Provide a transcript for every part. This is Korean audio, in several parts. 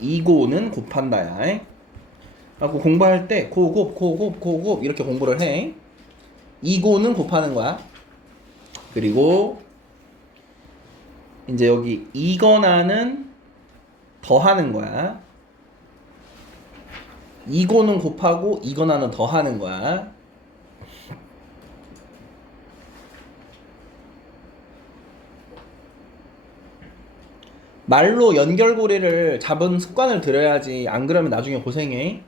이고는 곱한다야. 하고 공부할 때 고곱 이렇게 공부를 해. 이고는 곱하는 거야. 그리고 이제 여기 이거나는 더하는 거야. 이고는 곱하고 이거나는 더하는 거야. 말로 연결고리를 잡은 습관을 들여야지. 안 그러면 나중에 고생해.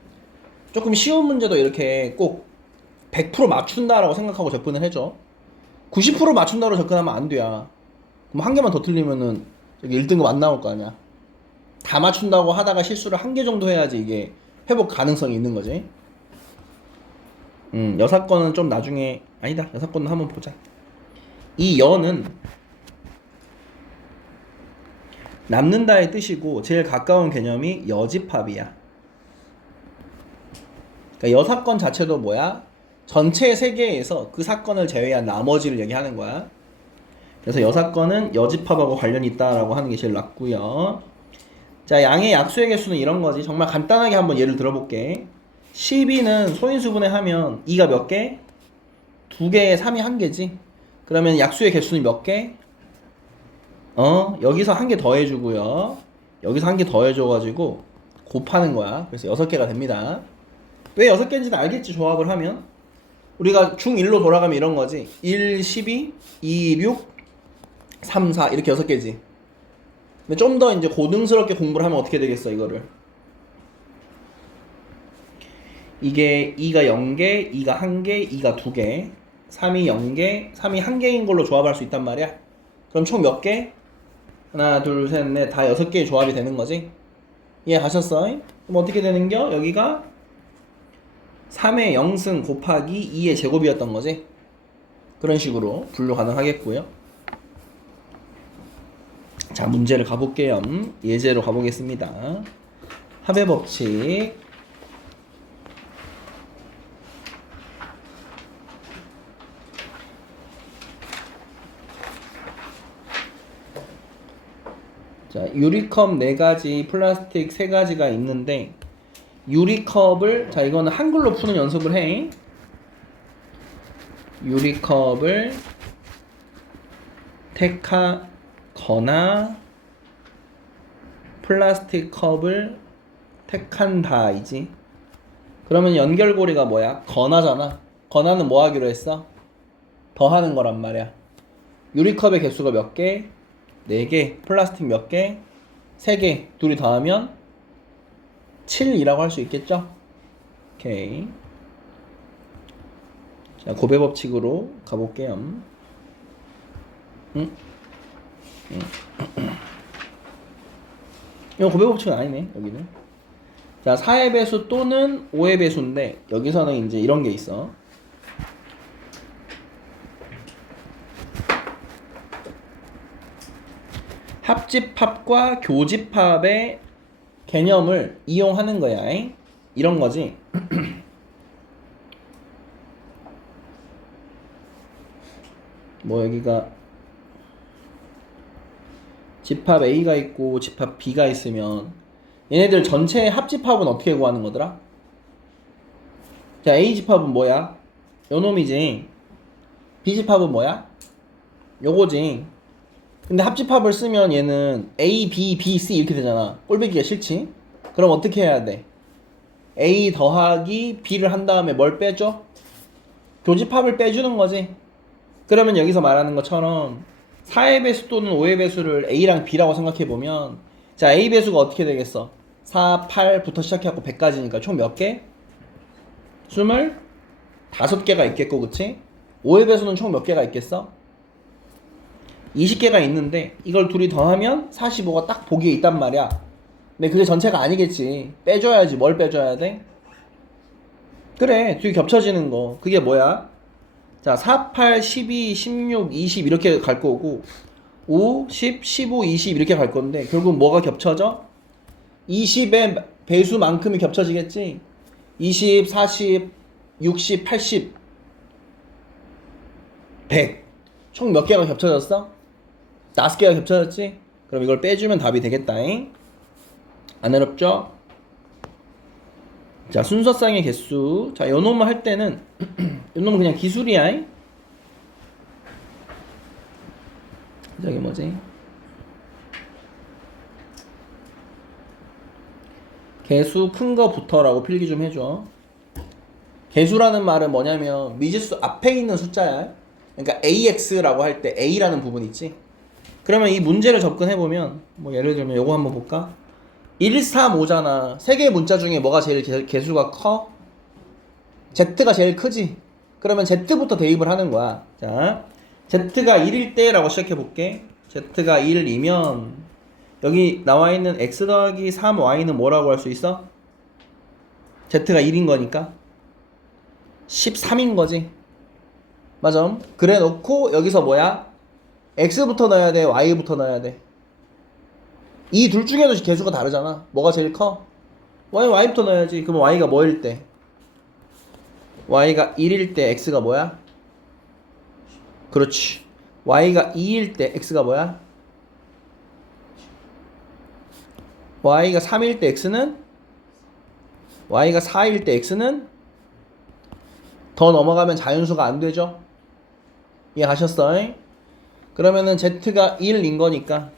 조금 쉬운 문제도 이렇게 꼭 100% 맞춘다라고 생각하고 접근을 해줘. 90% 맞춘다로 접근하면 안 돼야. 그럼 한 개만 더 틀리면은 여기 1등급 안 나올 거 아니야. 다 맞춘다고 하다가 실수를 한 개 정도 해야지 이게 회복 가능성이 있는 거지. 여사건은 좀 나중에 아니다. 여사건은 한번 보자. 이 여는 남는다의 뜻이고 제일 가까운 개념이 여집합이야. 그러니까 여사건 자체도 뭐야? 전체 세계에서 그 사건을 제외한 나머지를 얘기하는 거야. 그래서 여사건은 여집합하고 관련이 있다라고 하는 게 제일 낫고요. 자, 양의 약수의 개수는 이런 거지. 정말 간단하게 한번 예를 들어볼게. 12는 소인수분해 하면 2가 몇 개? 2개에 3이 1개지. 그러면 약수의 개수는 몇 개? 여기서 한 개 더해주고요. 여기서 한 개 더해줘가지고 곱하는 거야. 그래서 6개가 됩니다. 왜 6개인지는 알겠지, 조합을 하면. 우리가 중1로 돌아가면 이런 거지. 1, 12, 2, 6, 3, 4 이렇게 6개지. 근데 좀 더 이제 고등스럽게 공부를 하면 어떻게 되겠어, 이거를. 이게 2가 0개, 2가 1개, 2가 2개, 3이 0개, 3이 1개인 걸로 조합할 수 있단 말이야. 그럼 총 몇 개? 하나, 둘, 셋, 넷, 다 6개의 조합이 되는 거지. 이해 가셨어? 그럼 어떻게 되는겨? 여기가 3의 0승 곱하기 2의 제곱이었던 거지. 그런 식으로 분류 가능하겠고요. 자, 문제를 가볼게요. 예제로 가보겠습니다. 합의 법칙. 자, 유리컵 4가지, 플라스틱 3가지가 있는데 유리컵을, 자, 이거는 한글로 푸는 연습을 해. 유리컵을 택하거나 플라스틱 컵을 택한다이지. 그러면 연결고리가 뭐야? 거나잖아. 거나는 뭐 하기로 했어? 더하는 거란 말이야. 유리컵의 개수가 몇 개? 4개. 플라스틱 몇 개? 3개. 둘이 더하면 7이라고 할 수 있겠죠? 오케이. 자, 고배 법칙으로 가볼게요. 응? 이거 고배 법칙은 아니네, 여기는. 자, 4의 배수 또는 5의 배수인데 여기서는 이제 이런 게 있어. 합집합과 교집합의 개념을 이용하는 거야. 이런 거지. 뭐 여기가 집합 A가 있고 집합 B가 있으면 얘네들 전체의 합집합은 어떻게 구하는 거더라? 자, A 집합은 뭐야? 요놈이지. B 집합은 뭐야? 요거지. 근데 합집합을 쓰면 얘는 A, B, B, C 이렇게 되잖아. 꼴보기가 싫지? 그럼 어떻게 해야 돼? A 더하기 B를 한 다음에 뭘 빼줘? 교집합을 빼주는 거지. 그러면 여기서 말하는 것처럼 4의 배수 또는 5의 배수를 A랑 B라고 생각해보면, 자, A 배수가 어떻게 되겠어? 4, 8부터 시작해갖고 100까지니까 총 몇 개? 25개가 있겠고, 그치? 5의 배수는 총 몇 개가 있겠어? 20개가 있는데 이걸 둘이 더하면 45가 딱 보기에 있단 말이야. 근데 그게 전체가 아니겠지. 빼줘야지. 뭘 빼줘야 돼? 그래, 뒤에 겹쳐지는 거. 그게 뭐야? 자, 4, 8, 12, 16, 20 이렇게 갈 거고 5, 10, 15, 20 이렇게 갈 건데 결국 뭐가 겹쳐져? 20의 배수만큼이 겹쳐지겠지? 20, 40, 60, 80, 100 총 몇 개가 겹쳐졌어? 5개가 겹쳐졌지? 그럼 이걸 빼주면 답이 되겠다잉. 안 어렵죠? 자, 순서쌍의 개수. 자, 요 놈을 할 때는 요 놈은 그냥 기술이야. 저기 뭐지? 개수 큰 거부터라고 필기 좀 해줘. 개수라는 말은 뭐냐면 미지수 앞에 있는 숫자야. 그러니까 AX라고 할 때 A라는 부분 있지. 그러면 이 문제를 접근해보면 뭐 예를 들면 요거 한번 볼까? 1, 3, 5잖아. 세 개의 문자 중에 뭐가 제일 개수가 커? Z가 제일 크지? 그러면 Z부터 대입을 하는 거야. 자, Z가 1일 때라고 시작해볼게. Z가 1이면 여기 나와있는 X 더하기 3Y는 뭐라고 할 수 있어? Z가 1인 거니까 13인 거지. 맞아. 그래 놓고 여기서 뭐야? X부터 넣어야 돼? Y부터 넣어야 돼? 이 둘 중에도 개수가 다르잖아. 뭐가 제일 커? Y부터 넣어야지. 그럼 Y가 뭐일 때? Y가 1일 때 X가 뭐야? 그렇지. Y가 2일 때 X가 뭐야? Y가 3일 때 X는? Y가 4일 때 X는? 더 넘어가면 자연수가 안 되죠? 이해가셨어? 그러면은 Z가 1인 거니까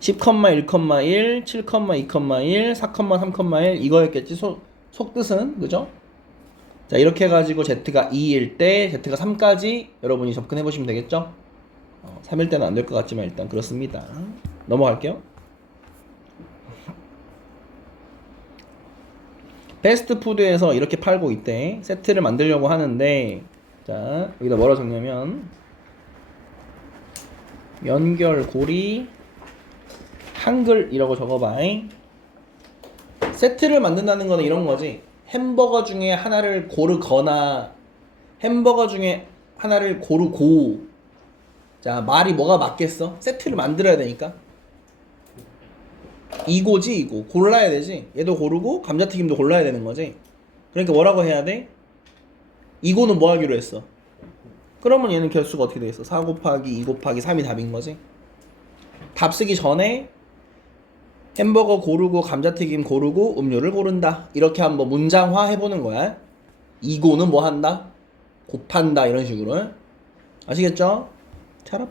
10,1,1, 7,2,1, 4,3,1 이거였겠지 속뜻은 그죠? 자 이렇게 해가지고 Z가 2일 때 Z가 3까지 여러분이 접근해 보시면 되겠죠? 3일 때는 안 될 것 같지만 일단 그렇습니다. 넘어갈게요. 패스트푸드에서 이렇게 팔고 있대. 세트를 만들려고 하는데 자 여기다 뭐라 적냐면 연결고리 한글이라고 적어봐. 세트를 만든다는 거는 이런 거지. 햄버거 중에 하나를 고르거나 햄버거 중에 하나를 고르고. 자 말이 뭐가 맞겠어? 세트를 만들어야 되니까 이거지. 이거 골라야 되지. 얘도 고르고 감자튀김도 골라야 되는 거지. 그러니까 뭐라고 해야 돼? 이거는 뭐 하기로 했어? 그러면 얘는 개수가 어떻게 되겠어? 4 곱하기 2 곱하기 3이 답인 거지. 답 쓰기 전에 햄버거 고르고 감자튀김 고르고 음료를 고른다. 이렇게 한번 문장화 해보는 거야. 이거는 뭐 한다? 곱한다. 이런 식으로. 아시겠죠? 차랍.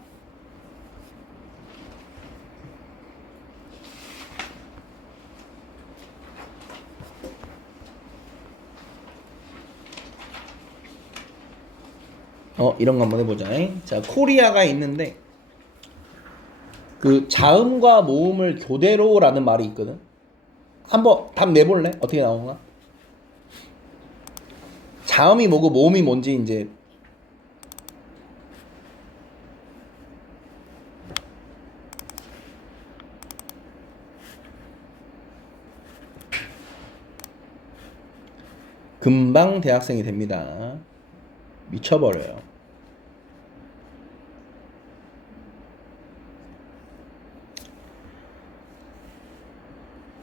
이런 거 한번 해보자. 자, 코리아가 있는데 그 자음과 모음을 교대로라는 말이 있거든. 한번 답 내볼래? 어떻게 나오나? 자음이 뭐고 모음이 뭔지 이제 금방 대학생이 됩니다. 미쳐버려요.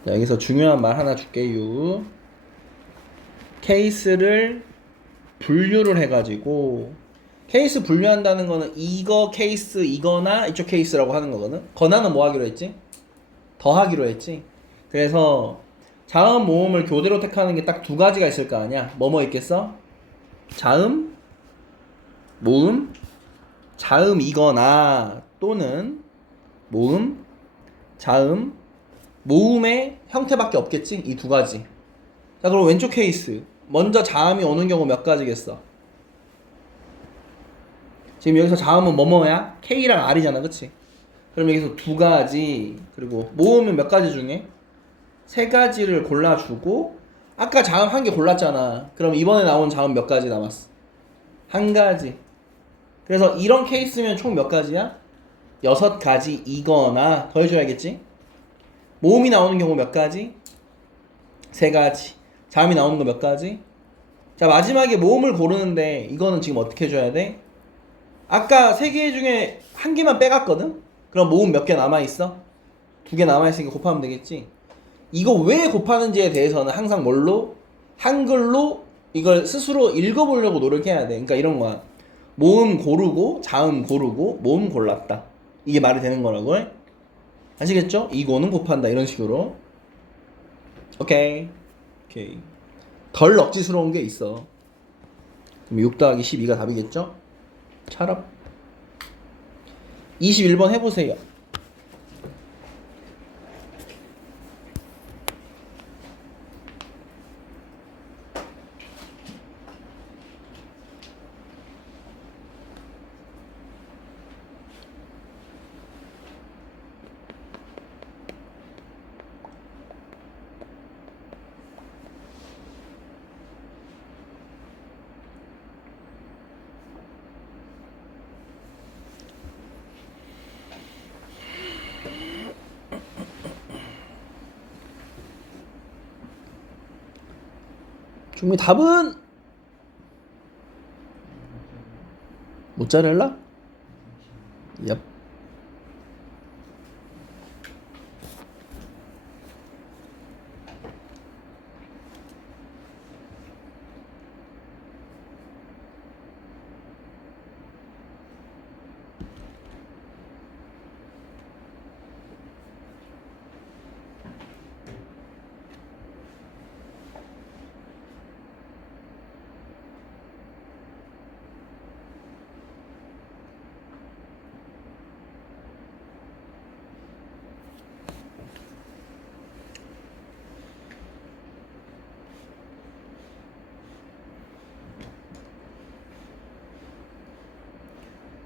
자, 여기서 중요한 말 하나 줄게요. 케이스를 분류를 해가지고 케이스 분류한다는 거는 이거 케이스 이거나 이쪽 케이스라고 하는 거거든. 거나는 뭐 하기로 했지? 더하기로 했지. 그래서 자음 모음을 교대로 택하는 게 딱 두 가지가 있을 거 아니야. 뭐뭐 있겠어? 자음 모음 자음이거나 또는 모음 자음 모음의 형태밖에 없겠지. 이 두 가지. 자 그럼 왼쪽 케이스 먼저 자음이 오는 경우 몇 가지겠어? 지금 여기서 자음은 뭐뭐야? K랑 R이잖아. 그치? 그럼 여기서 두 가지 그리고 모음은 몇 가지 중에? 세 가지를 골라주고 아까 자음 한 개 골랐잖아. 그럼 이번에 나온 자음 몇 가지 남았어? 한 가지. 그래서 이런 케이스면 총 몇 가지야? 6가지이거나 더해줘야겠지? 모음이 나오는 경우 몇 가지? 3가지. 자음이 나오는 거 몇 가지? 자 마지막에 모음을 고르는데 이거는 지금 어떻게 해줘야 돼? 아까 3개 중에 한 개만 빼갔거든? 그럼 모음 몇 개 남아있어? 2개 남아있으니까 곱하면 되겠지? 이거 왜 곱하는지에 대해서는 항상 뭘로? 한글로 이걸 스스로 읽어보려고 노력해야 돼. 그러니까 이런 거야. 모음 고르고 자음 고르고 모음 골랐다. 이게 말이 되는 거라고. 아시겠죠? 이거는 곱한다 이런 식으로. 오케이. 오케이. 덜 억지스러운 게 있어. 그럼 6 더하기 12가 답이겠죠? 차랍. 21번 해보세요. 중미 답은 모짜렐라? 얍.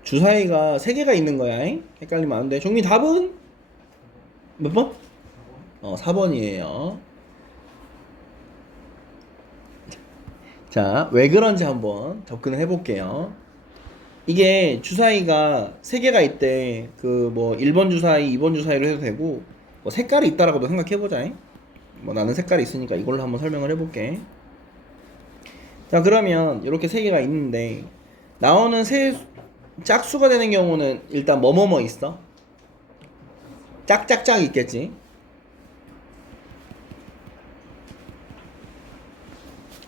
주사위가 3개가 있는 거야. 잉? 헷갈리면 안 돼. 종미 답은 몇 번? 4번이에요. 자, 왜 그런지 한번 접근을 해볼게요. 이게 주사위가 3개가 있대. 그 뭐 1번 주사위, 2번 주사위로 해도 되고 뭐 색깔이 있다라고도 생각해보자. 잉? 뭐 나는 색깔이 있으니까 이걸로 한번 설명을 해볼게. 자, 그러면 이렇게 3개가 있는데 나오는 짝수가 되는 경우는 일단 뭐뭐뭐 있어? 짝짝짝 있겠지.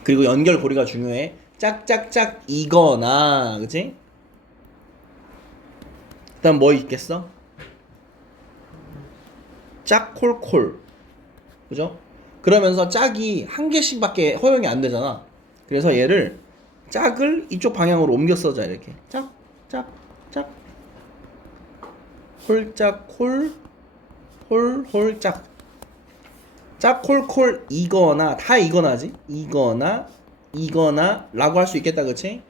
그리고 연결고리가 중요해. 짝짝짝이거나, 그치? 일단 뭐 있겠어? 짝콜콜, 그죠? 그러면서 짝이 한 개씩밖에 허용이 안 되잖아. 그래서 얘를 짝을 이쪽 방향으로 옮겨 써자. 이렇게 짝, 짝, 짝, 홀짝, 콜, 홀, 홀짝. 짝콜콜 이거나, 다 이거나지? 이거나 라고 할 수 있겠다, 그치?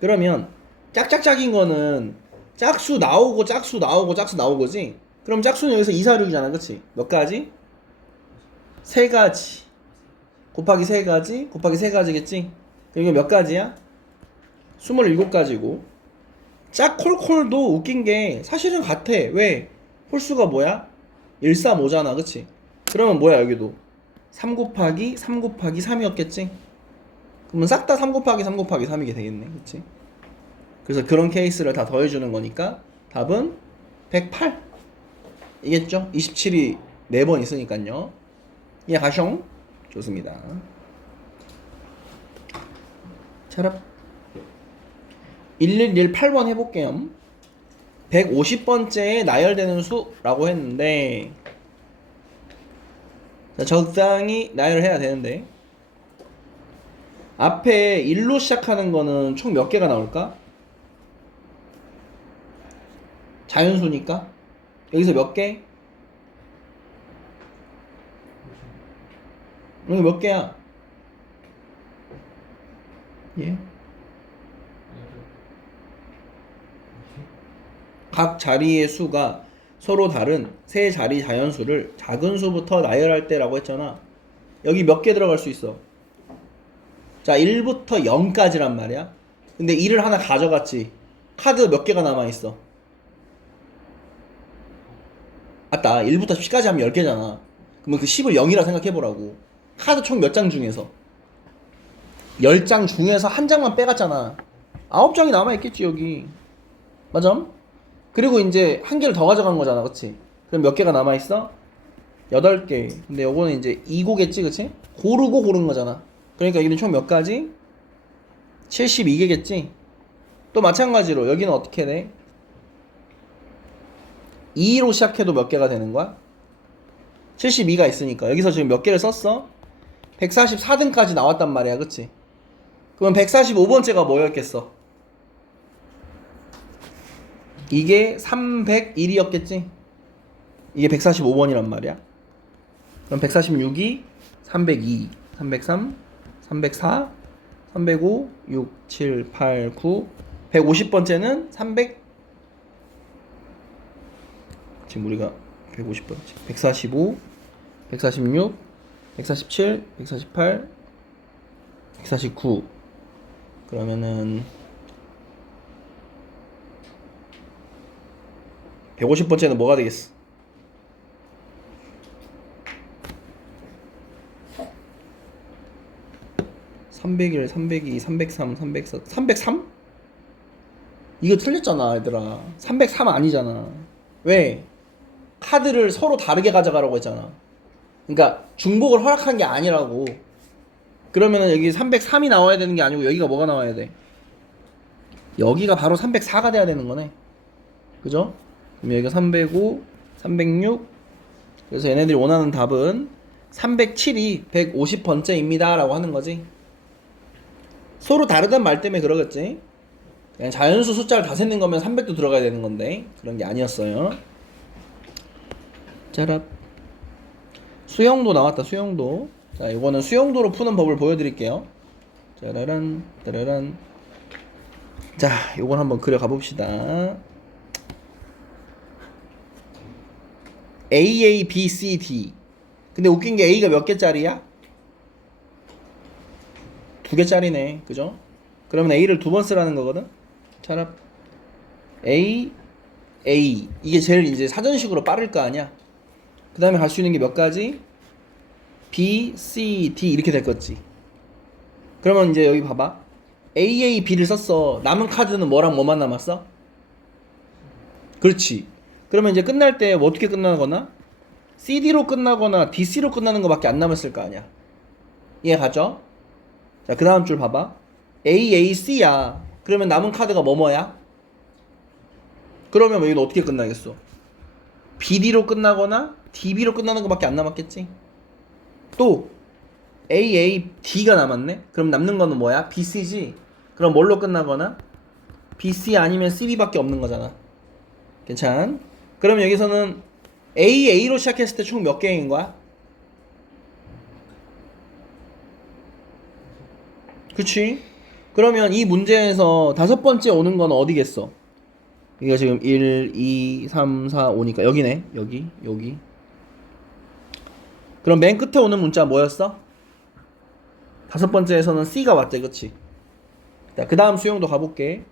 그러면 짝짝짝인 거는 짝수 나오고 짝수 나오고 짝수 나오고지? 그럼 짝수는 여기서 2, 4, 6이잖아, 그치? 몇 가지? 3가지 곱하기 3가지 곱하기 3가지겠지? 이게 몇 가지야? 27가지고 짝콜콜도 웃긴 게 사실은 같아. 왜? 홀수가 뭐야? 1, 3, 5잖아, 그치? 그러면 뭐야 여기도 3 곱하기 3 곱하기 3이었겠지? 그러면 싹 다 3 곱하기 3 곱하기 3이게 되겠네, 그치? 그래서 그런 케이스를 다 더해주는 거니까 답은 108 이겠죠? 27이 4번 있으니까요. 이해가숑? 좋습니다. 차랍. 1118번 해볼게요. 150번째에 나열되는 수라고 했는데, 자, 적당히 나열을 해야 되는데, 앞에 1로 시작하는 거는 총 몇 개가 나올까? 자연수니까 여기서 몇 개? 여기 몇 개야? 예? 각 자리의 수가 서로 다른 세 자리 자연수를 작은 수부터 나열할 때라고 했잖아. 여기 몇 개 들어갈 수 있어? 자, 1부터 0까지란 말이야. 근데 1을 하나 가져갔지. 카드 몇 개가 남아있어? 맞다. 1부터 10까지 하면 10개잖아. 그러면 그 10을 0이라 생각해보라고. 카드 총 몇 장 중에서 10장 중에서 한 장만 빼갔잖아. 9장이 남아있겠지 여기. 맞아? 그리고 이제 한 개를 더 가져간 거잖아, 그치? 그럼 몇 개가 남아있어? 8개. 근데 요거는 이제 2고겠지, 그치? 고르고 고른 거잖아. 그러니까 여기는 총 몇 가지? 72개겠지? 또 마찬가지로 여기는 어떻게 돼? 2로 시작해도 몇 개가 되는 거야? 72가 있으니까 여기서 지금 몇 개를 썼어? 144등까지 나왔단 말이야, 그치? 그럼 145번째가 뭐였겠어? 이게 301이었겠지? 이게 145번이란 말이야. 그럼 146이 302, 303, 304, 305, 6, 7, 8, 9, 150번째는 300. 지금 우리가 150번째, 145, 146, 147, 148, 149. 그러면은 150번째는 뭐가 되겠어? (301) 302 303 304 303? 이거 틀렸잖아 얘들아. 303 아니잖아. 왜? 카드를 서로 다르게 가져가라고 했잖아. 그러니까 중복을 허락한 게 아니라고. 그러면은 여기 303이 나와야 되는 게 아니고 여기가 뭐가 나와야 돼? 여기가 바로 304가 돼야 되는 거네. 그죠? 그럼 여기가 305, 306. 그래서 얘네들이 원하는 답은 307이 150번째입니다 라고 하는 거지. 서로 다르단 말 때문에 그러겠지. 그냥 자연수 숫자를 다 세는 거면 300도 들어가야 되는 건데 그런 게 아니었어요. 짜랍. 수영도 나왔다. 수영도. 자, 이거는 수영도로 푸는 법을 보여드릴게요. 짜라란 짜라란. 자, 요건 한번 그려 가봅시다. A, A, B, C, D. 근데 웃긴 게 A가 몇 개짜리야? 2개짜리네. 그죠? 그러면 A를 2번 쓰라는 거거든? 차랍. A, A. 이게 제일 이제 사전식으로 빠를 거 아니야? 그 다음에 갈 수 있는 게 몇 가지? B, C, D 이렇게 될 거지. 그러면 이제 여기 봐봐. A, A, B를 썼어. 남은 카드는 뭐랑 뭐만 남았어? 그렇지. 그러면 이제 끝날 때 뭐 어떻게 끝나거나 CD로 끝나거나 DC로 끝나는 거밖에 안 남았을 거 아니야. 이해 가죠? 자, 그 다음 줄 봐봐. AAC야. 그러면 남은 카드가 뭐뭐야? 그러면 여기는 어떻게 끝나겠어? BD로 끝나거나 DB로 끝나는 거밖에 안 남았겠지? 또 AAD가 남았네? 그럼 남는 거는 뭐야? BC지? 그럼 뭘로 끝나거나? BC 아니면 CB밖에 없는 거잖아. 괜찮? 그러면 여기서는 AA로 시작했을 때 총 몇 개인 거야? 그치? 그러면 이 문제에서 5번째 오는 건 어디겠어? 이거 지금 1, 2, 3, 4, 5니까 여기네. 여기. 그럼 맨 끝에 오는 문자 뭐였어? 5번째에서는 C가 왔지, 그치? 자, 그 다음 수용도 가볼게.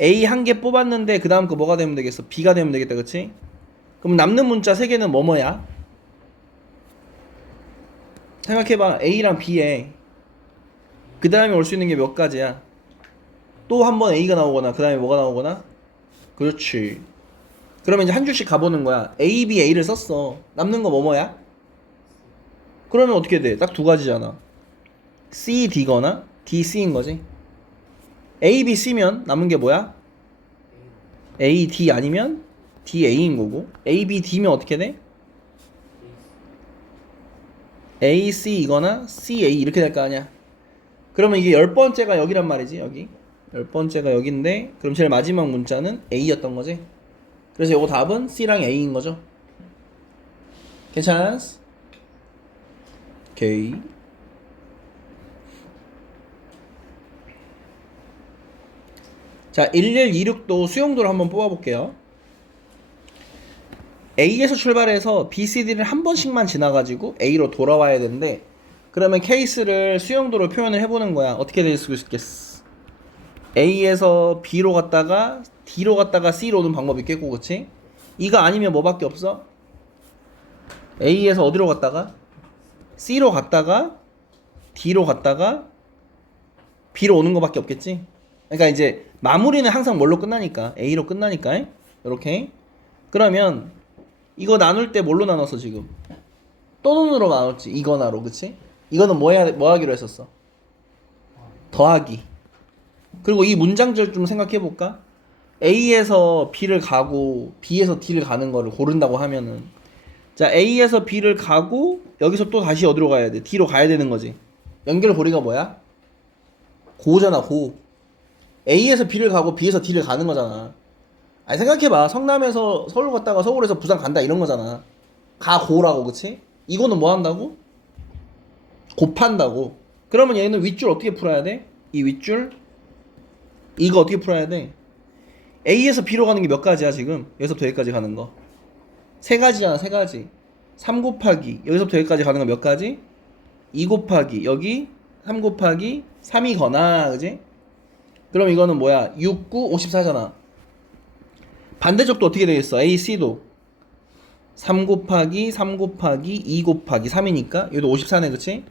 A 한 개 뽑았는데 그 다음 거 뭐가 되면 되겠어? B가 되면 되겠다, 그치? 그럼 남는 문자 3개는 뭐뭐야? 생각해봐. A랑 B에 그 다음에 올 수 있는 게 몇 가지야? 또 한 번 A가 나오거나 그 다음에 뭐가 나오거나? 그렇지. 그러면 이제 한 줄씩 가보는 거야. A, B, A를 썼어. 남는 거 뭐뭐야? 그러면 어떻게 돼? 딱 2가지잖아. C, D거나 D, C인 거지. A, B, C면 남은 게 뭐야? A, D 아니면 D, A인 거고. A, B, D면 어떻게 돼? A, C 이거나 C, A 이렇게 될 거 아니야. 그러면 이게 10번째가 여기란 말이지. 여기 10번째가 여기인데 그럼 제일 마지막 문자는 A였던 거지. 그래서 요거 답은 C랑 A인 거죠. 괜찮았어? 오케이. 자, 1126도 수용도를 한번 뽑아볼게요. A에서 출발해서 B, C, D를 한 번씩만 지나가지고 A로 돌아와야 되는데 그러면 케이스를 수용도로 표현을 해보는 거야. 어떻게 될 수 있겠어? A에서 B로 갔다가 D로 갔다가 C로 오는 방법이 있겠고, 그치? 이거 아니면 뭐밖에 없어? A에서 어디로 갔다가 C로 갔다가 D로 갔다가 B로 오는 거밖에 없겠지? 그러니까 이제 마무리는 항상 뭘로 끝나니까 A로 끝나니까 이렇게. 그러면 이거 나눌 때 뭘로 나눴어 지금? 또눈으로 나눴지. 이거나로. 그치? 이거는 뭐 하기로 했었어? 더하기. 그리고 이 문장들 좀 생각해 볼까? A에서 B를 가고 B에서 D를 가는 거를 고른다고 하면은, 자, A에서 B를 가고 여기서 또 다시 어디로 가야 돼? D로 가야 되는 거지. 연결고리가 뭐야? 고잖아, 고. A에서 B를 가고 B에서 D를 가는 거잖아. 아니, 생각해봐. 성남에서 서울 갔다가 서울에서 부산 간다 이런 거잖아. 가고라고, 그치? 이거는 뭐 한다고? 곱한다고. 그러면 얘는 윗줄 어떻게 풀어야 돼? 이 윗줄 이거 어떻게 풀어야 돼? A에서 B로 가는 게 몇 가지야 지금? 여기서부터 여기까지 가는 거 세 가지잖아. 세 가지. 3 곱하기 여기서부터 여기까지 가는 거 몇 가지? 2 곱하기 여기 3 곱하기 3이거나, 그지? 그럼 이거는 뭐야? 6, 9, 54잖아. 반대쪽도 어떻게 되겠어? A, C도 3 곱하기 3 곱하기 2 곱하기 3이니까 여기도 54네, 그치?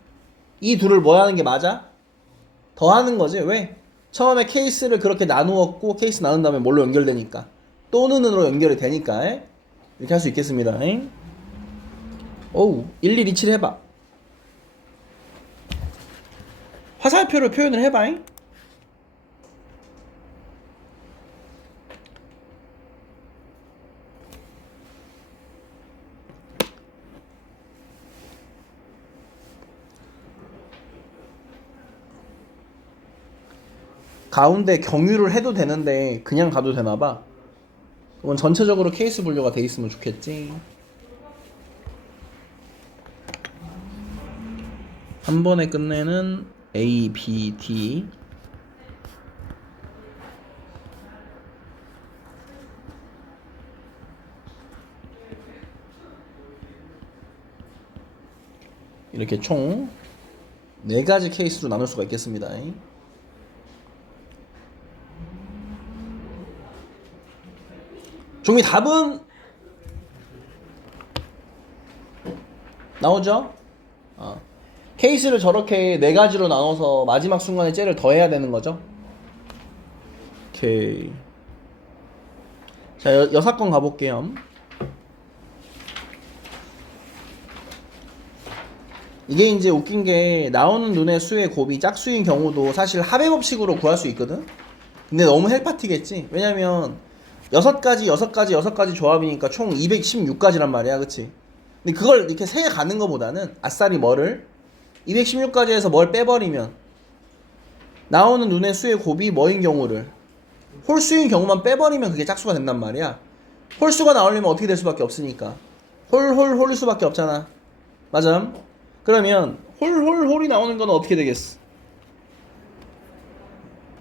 이 둘을 뭐 하는 게 맞아? 더하는 거지. 왜? 처음에 케이스를 그렇게 나누었고 케이스 나눈 다음에 뭘로 연결되니까 또는으로 연결이 되니까 이렇게 할 수 있겠습니다. 어우, 1127 해봐. 화살표로 표현을 해봐. 가운데 경유를 해도 되는데 그냥 가도 되나봐. 이건 전체적으로 케이스 분류가 돼 있으면 좋겠지. 한 번에 끝내는 A, B, D. 이렇게 총 4가지 케이스로 나눌 수가 있겠습니다. 종이 답은 나오죠? 케이스를 저렇게 4가지로 나눠서 마지막 순간에 쟤를 더해야 되는 거죠. 오케이. 자, 여사건 가볼게요. 이게 이제 웃긴 게 나오는 눈의 수의 곱이 짝수인 경우도 사실 합의 법칙으로 구할 수 있거든. 근데 너무 헬파티겠지. 왜냐면 6가지 조합이니까 총 216가지란 말이야, 그치? 근데 그걸 이렇게 세 개 가는 거보다는 아싸리 뭐를 216가지에서 뭘 빼버리면 나오는 눈의 수의 곱이 뭐인 경우를 홀수인 경우만 빼버리면 그게 짝수가 된단 말이야. 홀수가 나오려면 어떻게 될 수밖에 없으니까 홀 수밖에 없잖아. 맞아? 그러면 홀이 나오는 건 어떻게 되겠어?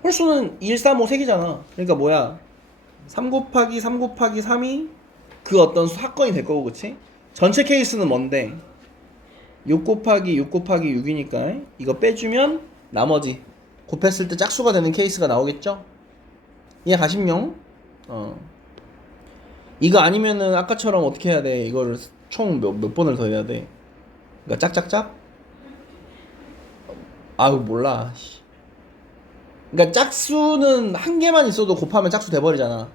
홀수는 1, 3, 5, 3개잖아. 그러니까 뭐야? 3 곱하기 3 곱하기 3이 그 어떤 사건이 될 거고, 그치? 전체 케이스는 뭔데? 6 곱하기 6 곱하기 6이니까 이거 빼주면 나머지 곱했을 때 짝수가 되는 케이스가 나오겠죠? 이해 가십용? 이거 아니면은 아까처럼 어떻게 해야 돼? 이거를 총 몇 번을 더 해야 돼? 그러니까 짝짝짝? 아우, 몰라. 그러니까 짝수는 한 개만 있어도 곱하면 짝수 돼버리잖아.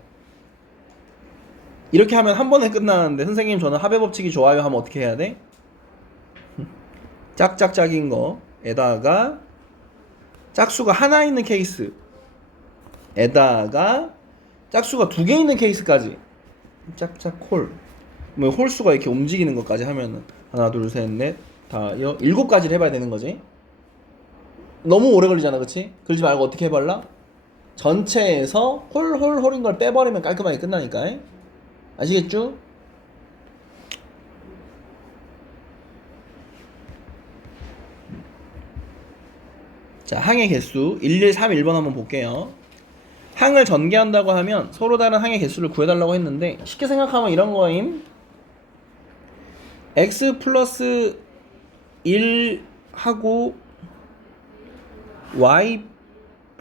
이렇게 하면 한 번에 끝나는데 선생님 저는 합의 법칙이 좋아요 하면 어떻게 해야 돼? 짝짝짝인 거에다가 짝수가 하나 있는 케이스에다가 짝수가 2개 있는 케이스까지 짝짝 뭐 홀수가 이렇게 움직이는 것까지 하면은 하나 둘 셋 넷 다 7가지를 해봐야 되는 거지. 너무 오래 걸리잖아, 그치? 그러지 말고 어떻게 해볼라? 전체에서 홀인 걸 빼버리면 깔끔하게 끝나니까. 아시겠죠? 자, 항의 개수 1131번 한번 볼게요. 항을 전개한다고 하면 서로 다른 항의 개수를 구해달라고 했는데 쉽게 생각하면 이런 거임. x 플러스 1 하고 y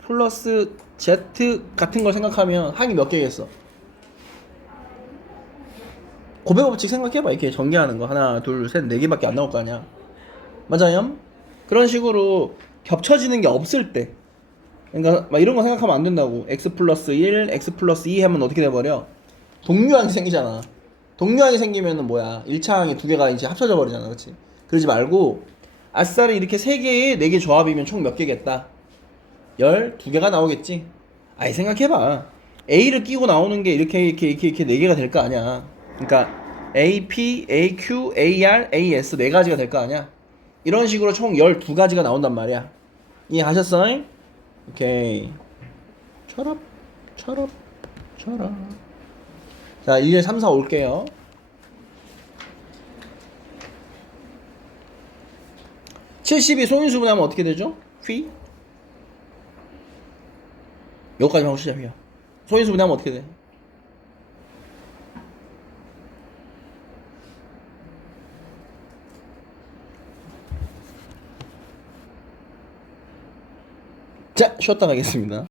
플러스 z 같은 걸 생각하면 항이 몇 개겠어? 곱의 법칙 생각해봐. 이렇게 전개하는 거 하나 둘 셋 4개밖에 안 나올 거 아니야. 맞아요? 그런 식으로 겹쳐지는 게 없을 때, 그러니까 막 이런 거 생각하면 안 된다고. x 플러스 1, x 플러스 2 하면 어떻게 돼버려? 동류항이 생기잖아. 동류항이 생기면은 뭐야? 1차 항이 2개가 이제 합쳐져 버리잖아, 그렇지? 그러지 말고 아싸리 이렇게 3개에 4개 조합이면 총 몇 개겠다? 12개가 나오겠지? 아이, 생각해봐. A를 끼고 나오는 게 이렇게 네 개가 될 거 아니야. 그러니까 AP, AQ, AR, AS 네 가지가 될 거 아니야. 이런 식으로 총 12가지가 나온단 말이야. 이해하셨어? 오케이. 철업, 철업, 철업. 자, 이제 3, 4 올게요. 70이 소인수분하면 어떻게 되죠? 휘? 여기까지 하고 시작해요. 소인수분하면 어떻게 돼? 자, 쉬었다 가겠습니다.